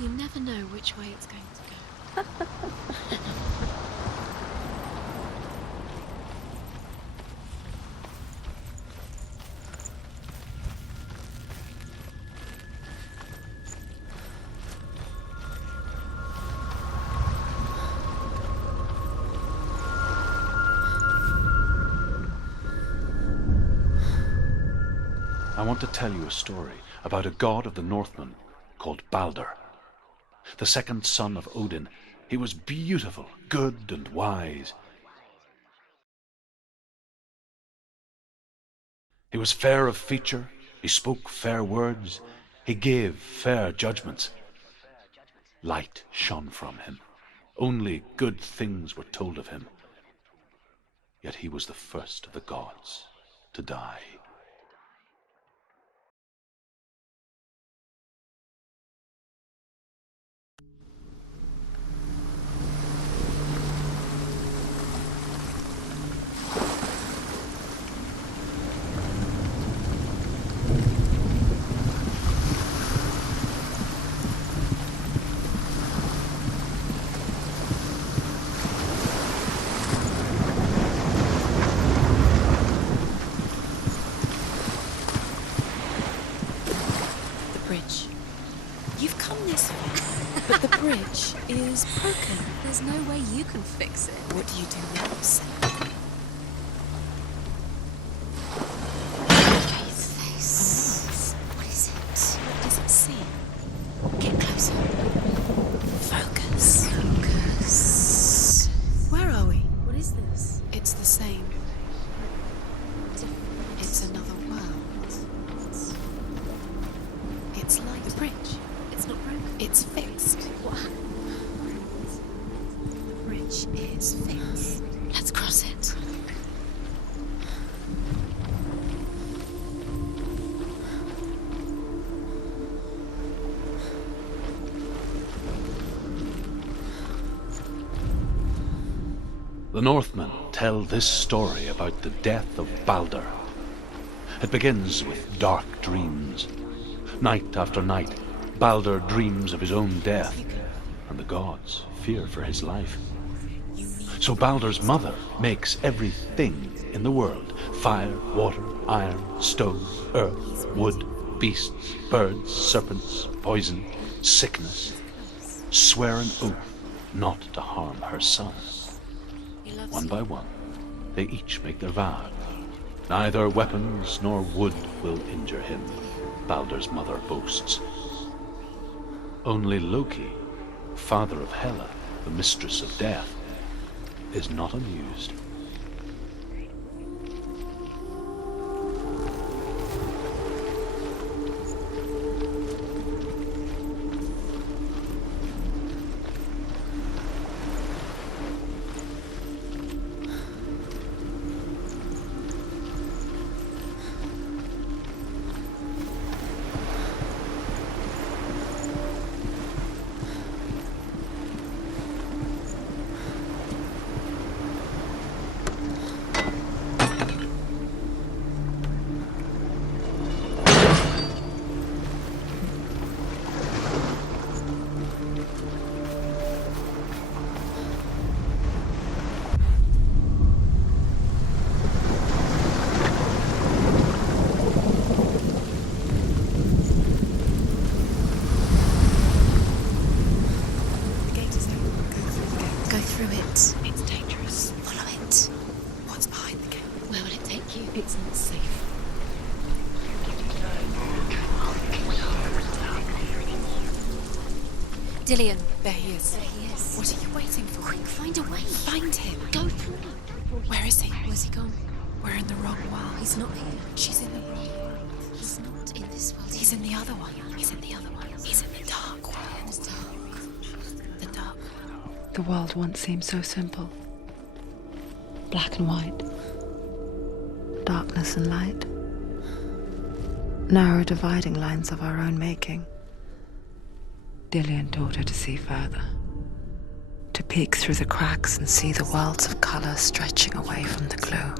You never know which way it's going to go. I want to tell you a story about a god of the Northmen called Balder. The second son of Odin, he was beautiful, good and wise. He was fair of feature, he spoke fair words, he gave fair judgments. Light shone from him. Only good things were told of him. Yet he was the first of the gods to die. Bridge. You've come this way, but the bridge is broken. There's no way you can fix it. What do you do now, Senua? Okay, face. What is it? What does it see? Get closer. Focus. Focus. Where are we? What is this? It's the same. It's another world. It's like the bridge. It's not broken. It's fixed. What happened? The bridge is fixed. Let's cross it. The Northmen tell this story about the death of Balder. It begins with dark dreams. Night after night, Balder dreams of his own death, and the gods fear for his life. So Balder's mother makes everything in the world: fire, water, iron, stone, earth, wood, beasts, birds, serpents, poison, sickness, swear an oath not to harm her son. One by one, they each make their vow. Neither weapons nor wood will injure him, Balder's mother boasts. Only Loki, father of Hela, the mistress of death, is not amused. It's not safe. Dillion. There he is. There he is. What are you waiting for? Quick, find a way. Find him. Go through. Where is he? Where's he gone? We're in the wrong world. He's not here. She's in the wrong world. He's not in this world. He's in the other one. He's in the other one. He's in the dark world. It's dark. The dark world. The world once seemed so simple. Black and white. Darkness and light. Narrow dividing lines of our own making. Dillion taught her to see further. To peek through the cracks and see the worlds of color stretching away from the gloom.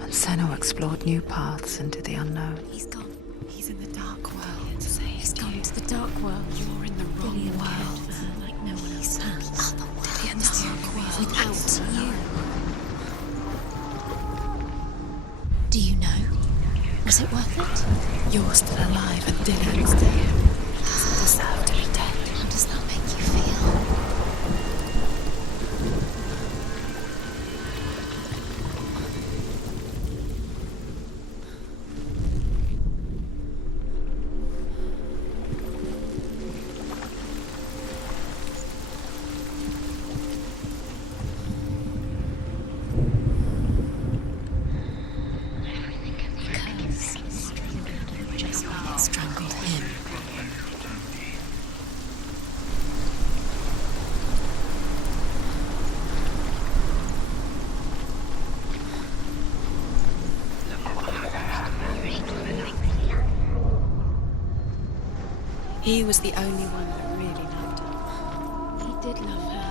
And Senua explored new paths into the unknown. He's gone. He's in the dark world. He's gone to the dark world. You Dillian cared for her like no one else has. Dillian's dark world without you. Do you know? Was it worth it? You're still alive and Dillian's dead. He doesn't deserve to be dead. How does that make you feel? Strangled him. He was the only one that really loved her. He did love her.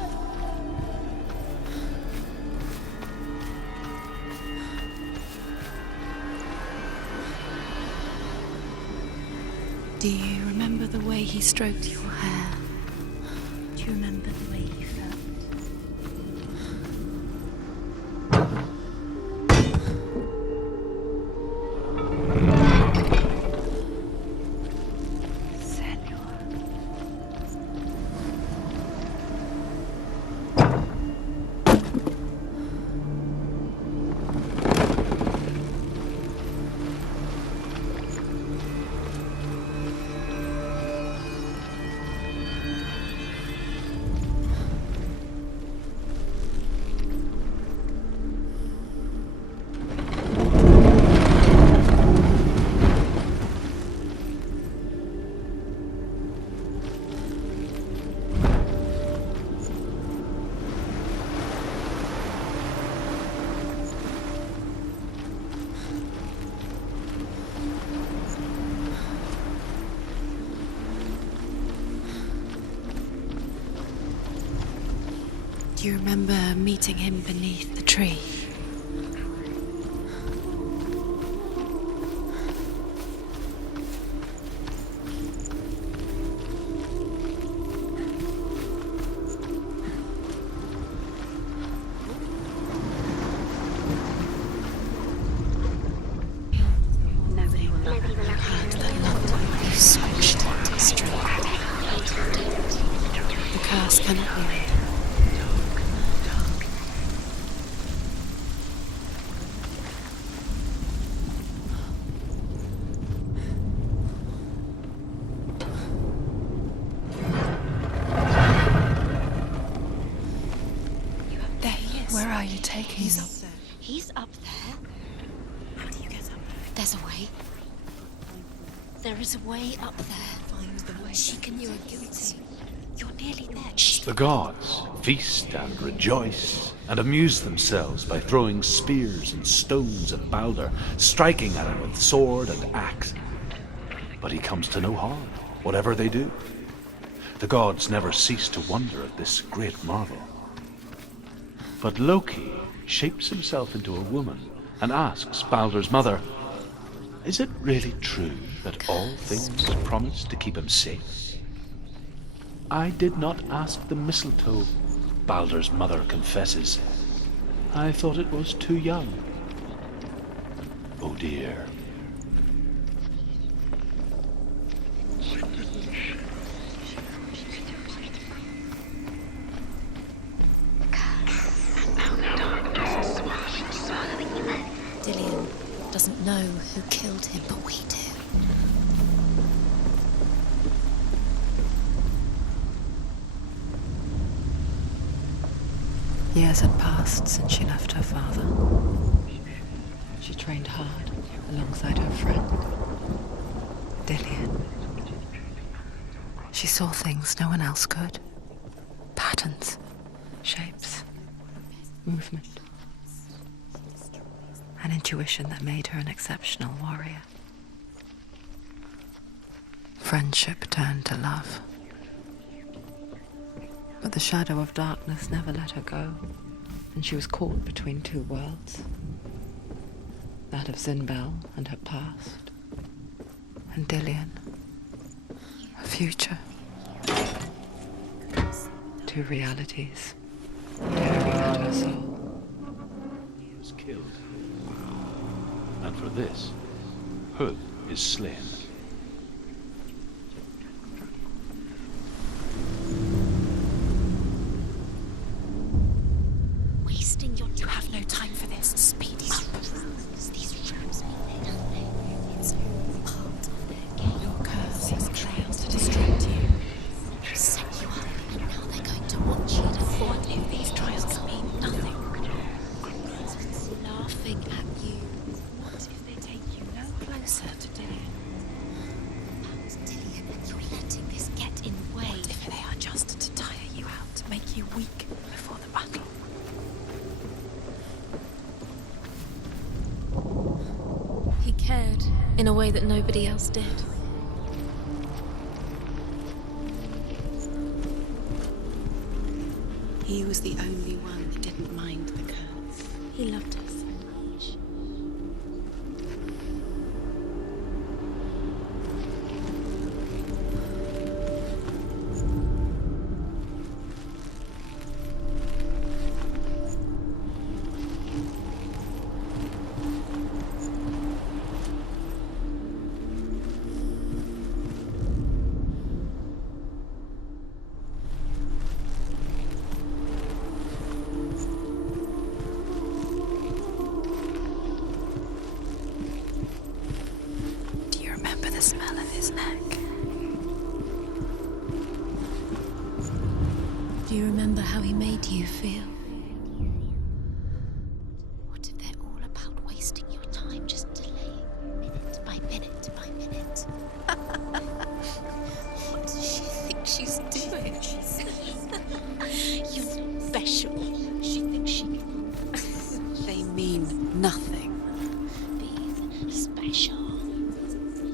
Do you remember the way he stroked your hair? Do you remember the way you felt? Do you remember meeting him beneath the tree? Squished into strength. The curse cannot be made. There he is. Where are you taking He's me? up there. He's up there. How do you get up there? There's a way. There is a way up there. Find the way. Chicken, you are guilty. You're nearly there. The gods feast and rejoice and amuse themselves by throwing spears and stones at Balder, striking at him with sword and axe. But he comes to no harm, whatever they do. The gods never cease to wonder at this great marvel. But Loki shapes himself into a woman and asks Balder's mother, "Is it really true that all things promise to keep him safe?" "I did not ask the mistletoe," Balder's mother confesses. "I thought it was too young." Oh dear. Dillian doesn't know who killed him, but we do. Years had passed since she left her father. She trained hard alongside her friend, Dillian. She saw things no one else could. Patterns, shapes, movement. An intuition that made her an exceptional warrior. Friendship turned to love. But the shadow of darkness never let her go, and she was caught between two worlds. That of Zinbel and her past, and Dillian, her future. Two realities, tearing at her soul. He is killed. And for this, Hood is slain. Wasting your time. You have no time for this. Speed up. These rooms mean nothing. It's all part of their game. Your curse has trailed to distract you. Set you up, and now they're going to watch you to fall. What if these trials mean nothing? Laughing at you. What if they take you no closer to Dillian? Dillian, you're letting this get in the way. What if they are just to tire you out, to make you weak before the battle? He cared in a way that nobody else did. He was the only one that didn't mind the curse. He loved her so much. Do you remember the smell of his neck? Do you remember how he made you feel? What if they're all about wasting your time, just delaying minute by minute by minute? What does she think she's doing? You're special. She thinks she can They mean nothing. be special.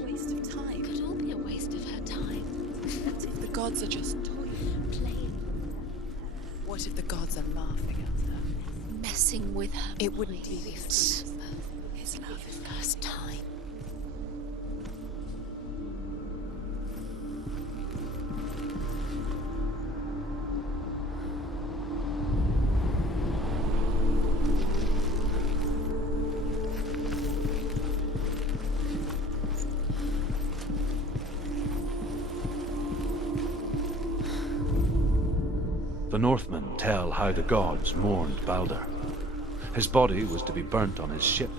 Waste of time. Could all be a waste of her time. What if the gods are just toying? Playing, What if the gods are laughing at her? messing with her. It wouldn't be mind. this. His love at first time. The Northmen tell how the gods mourned Balder. His body was to be burnt on his ship,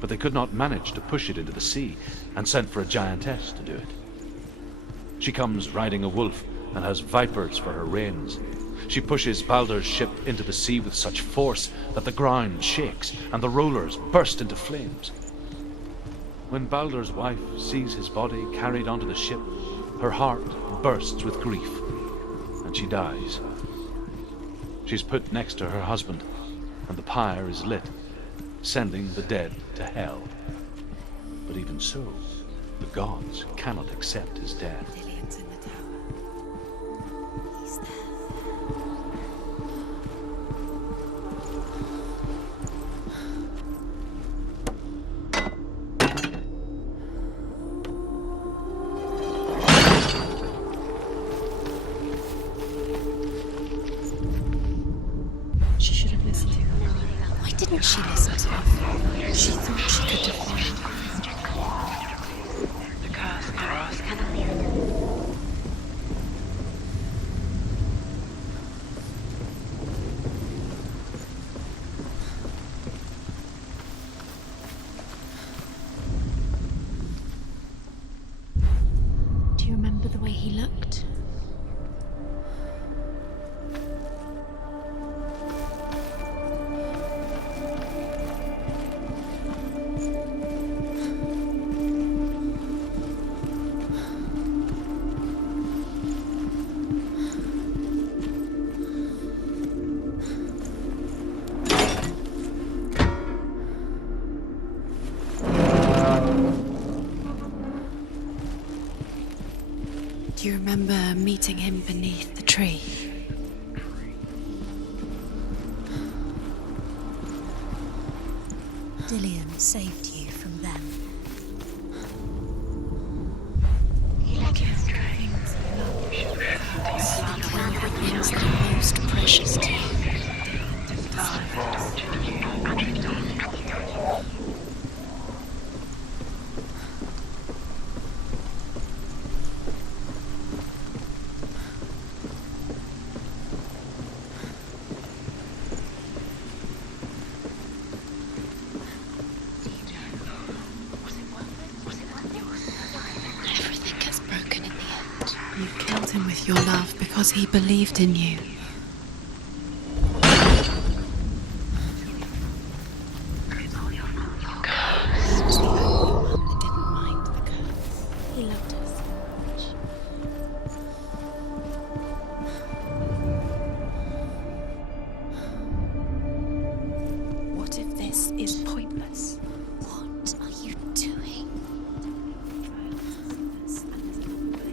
but they could not manage to push it into the sea, and sent for a giantess to do it. She comes riding a wolf and has vipers for her reins. She pushes Balder's ship into the sea with such force that the ground shakes and the rollers burst into flames. When Balder's wife sees his body carried onto the ship, her heart bursts with grief, and she dies. She's put next to her husband, and the pyre is lit, sending the dead to hell. But even so, the gods cannot accept his death. Dillian's in the tower. He's there. She should have listened to her. Why didn't she listen to him? She thought she could defy him. The curse crossed. Do you remember the way he looked? Do you remember meeting him beneath the tree? Dillian saved you from them. He let you strength. He killed the things that made most precious to you. Everything gets broken in the end. You killed him with your love because he believed in you. He was the only one that didn't mind the curse. He loved her so much. What if this is pointless? What are you doing?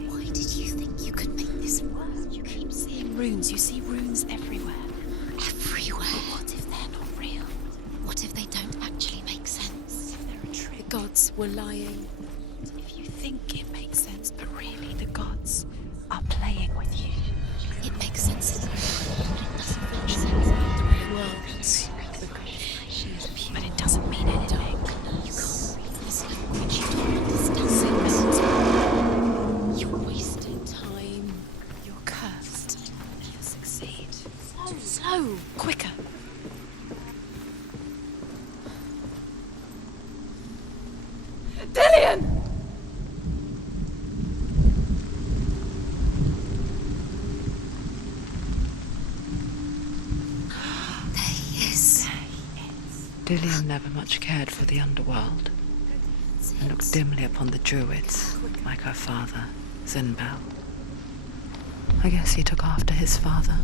Why did you think you could make this work? You keep seeing runes. You see runes everywhere. Everywhere. What if they're not real? What if they don't actually make sense? They're a trick. The gods were lying. If you think it makes sense, but really the gods are playing with you. It makes sense in the world, but it doesn't make sense in the real world. She is pure, but it doesn't mean anything. You can't read this language. You don't understand. You're wasting time. You're cursed. You'll succeed. Slow, quicker. Dillian! There he is. Dillian never much cared for the underworld and looked dimly upon the druids, like her father, Zinbel. I guess he took after his father,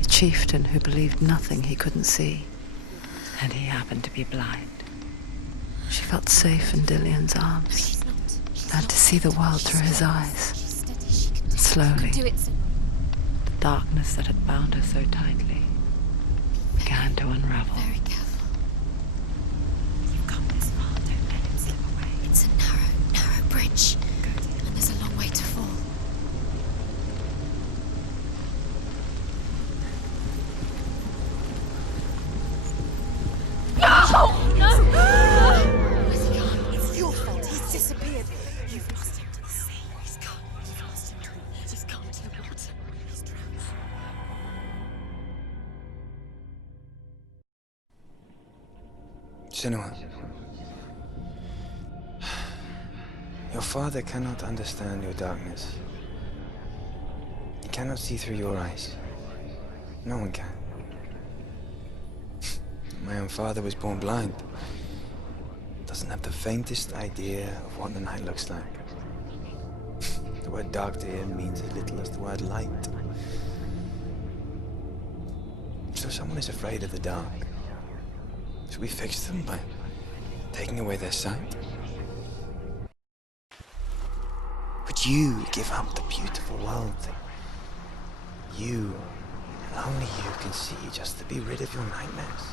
a chieftain who believed nothing he couldn't see, and he happened to be blind. She felt safe in Dillian's arms, She's not. glad to see the world through his eyes. She's steady. She can do it. Slowly, Do it. the darkness that had bound her so tightly began to unravel. Very careful. You've come this far, don't let it slip away. It's a narrow bridge, and there's a long way to fall. Where's he gone? It's your fault. He's disappeared. You've lost him to the sea. He's gone. You've lost him to the He's gone to the water. He's drowned. Senua, your father cannot understand your darkness. He cannot see through your eyes. No one can. My own father was born blind. Doesn't have the faintest idea of what the night looks like. The word dark to him means as little as the word light. So someone is afraid of the dark. Should we fix them by taking away their sight? Would you give up the beautiful world that you, and only you, can see just to be rid of your nightmares?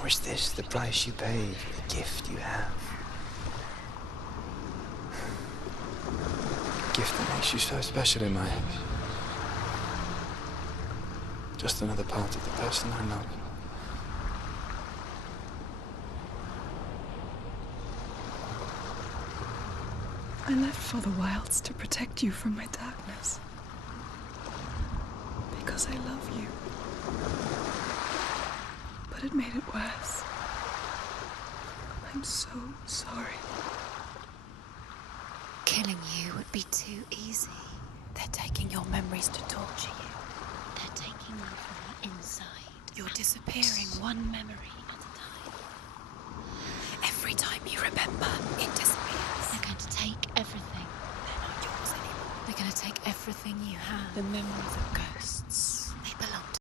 Or is this the price you pay for the gift you have? A gift that makes you so special in my eyes. Just another part of the person I love. I left for the wilds to protect you from my darkness. Because I love you. But it made it worse. I'm so sorry. Killing you would be too easy. They're taking your memories to torture you. They're taking you from the inside. You're disappearing one memory at a time. Every time you remember, it disappears. They're going to take everything. They're not yours anymore. They're going to take everything you have. The memories of ghosts.